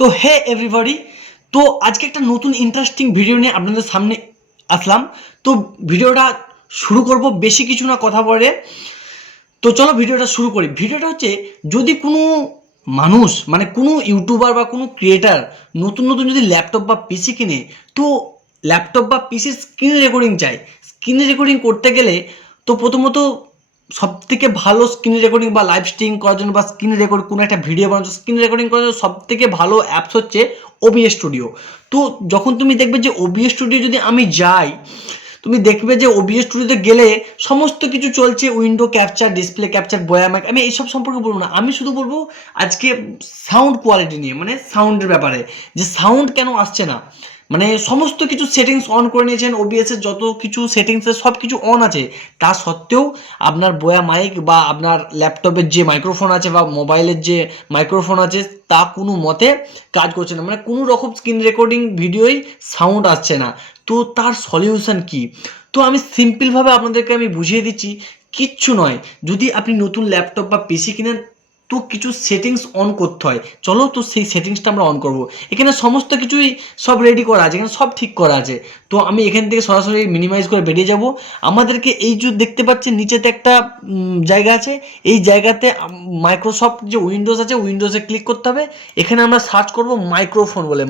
তো হে এভরিবডি, তো আজকে একটা নতুন ইন্টারেস্টিং ভিডিও নিয়ে আপনাদের সামনে আসলাম। তো ভিডিওটা শুরু করব বেশি কিছু না কথা বলে। তো চলো ভিডিওটা শুরু করি। ভিডিওটা হচ্ছে, যদি কোনো মানুষ মানে কোনো ইউটিউবার বা কোনো ক্রিয়েটার নতুন নতুন যদি ল্যাপটপ বা পিসি কিনে, তো ল্যাপটপ বা পিসির স্ক্রিন রেকর্ডিং চাই। স্ক্রিন রেকর্ডিং করতে গেলে তো প্রথমত সব থেকে ভালো স্ক্রিন রেকর্ডিং বা লাইভ স্ট্রিম করার জন্য বা স্ক্রিন রেকর্ড কোনো একটা ভিডিও বানাচ্ছ, স্ক্রিন রেকর্ডিং করার জন্য সব থেকে ভালো অ্যাপস হচ্ছে ওবিএস স্টুডিও। তো যখন তুমি দেখবে যে ওবিএস স্টুডিও যদি আমি যাই, তুমি দেখবে যে ওবিএস স্টুডিওতে গেলে সমস্ত কিছু চলছে, উইন্ডো ক্যাপচার, ডিসপ্লে ক্যাপচার, বয়ামাক। আমি এইসব সম্পর্কে বলবো না, আমি শুধু বলবো আজকে সাউন্ড কোয়ালিটি নিয়ে, মানে সাউন্ডের ব্যাপারে, যে সাউন্ড কেন আসছে না। মানে সমস্ত কিছু সেটিংস অন করে নিয়েছেন, ওবিএস এর যত কিছু সেটিংসে সব কিছু অন আছে, তা সত্ত্বেও আপনার বয়া মাইক বা আপনার ল্যাপটপের যে মাইক্রোফোন আছে বা মোবাইলের যে মাইক্রোফোন আছে তা কোনো মতে কাজ করছে না, মানে কোনো রকম স্ক্রিন রেকর্ডিং ভিডিওই সাউন্ড আসছে না। তো তার সলিউশন কি? তো আমি সিম্পলভাবে আপনাদেরকে আমি বুঝিয়ে দিচ্ছি। কিচ্ছু নয়, যদি আপনি নতুন ল্যাপটপ বা পিসি কিনেন তো কিছু সেটিংস অন করতে হয়। চলো তো সেই সেটিংসটা আমরা অন করব। এখানে সমস্ত কিছুই সব রেডি করা আছে, এখানে সব ঠিক করা আছে। তো আমি এখান থেকে সরাসরি মিনিমাইজ করে বেরিয়ে যাব। আমাদেরকে এই যে দেখতে পাচ্ছেন নিচেতে একটা জায়গা আছে, এই জায়গাতে মাইক্রোসফট যে উইন্ডোজ আছে, উইন্ডোজে ক্লিক করতে হবে। এখানে আমরা সার্চ করব মাইক্রোফোন বলে,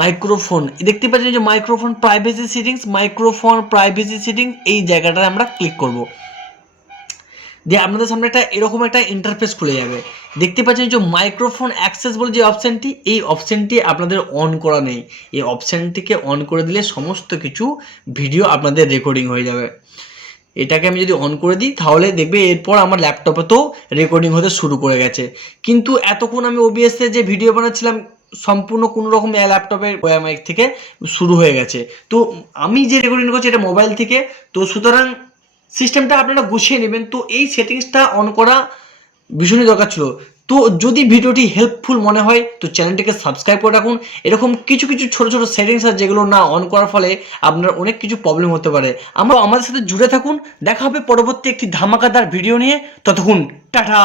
মাইক্রোফোন দেখতে পাচ্ছেন যে মাইক্রোফোন প্রাইভেসি সেটিংস, এই জায়গাটায় আমরা ক্লিক করব। দিয়ে আপনাদের সামনে এরকম একটা ইন্টারফেস খুলে যাবে। দেখতে পাচ্ছেন যে মাইক্রোফোন অ্যাক্সেস বলে যে অপশানটি, এই অপশানটি আপনাদের অন করা নেই। এই অপশানটিকে অন করে দিলে সমস্ত কিছু ভিডিও আপনাদের রেকর্ডিং হয়ে যাবে। এটাকে আমি যদি অন করে দিই তাহলে দেখবে এরপর আমার ল্যাপটপে তো রেকর্ডিং হতে শুরু করে গেছে। কিন্তু এতক্ষণ আমি ওবিএসে যে ভিডিও বানাচ্ছিলাম সম্পূর্ণ কোনো রকম ল্যাপটপের মাইক থেকে শুরু হয়ে গেছে। তো আমি যে রেকর্ডিং করছি এটা মোবাইল থেকে। তো সুতরাং সিস্টেমটা আপনারা গুছিয়ে নেবেন। তো এই সেটিংসটা অন করা ভীষণই দরকার ছিল। তো যদি ভিডিওটি হেল্পফুল মনে হয় তো চ্যানেলটিকে সাবস্ক্রাইব করে রাখুন। এরকম কিছু কিছু ছোট ছোট সেটিংস আছে যেগুলো না অন করার ফলে আপনার অনেক কিছু প্রবলেম হতে পারে। আমাদের সাথে জুড়ে থাকুন। দেখা হবে পরবর্তী একটি ধামাকাদার ভিডিও নিয়ে। ততক্ষণ টাটা।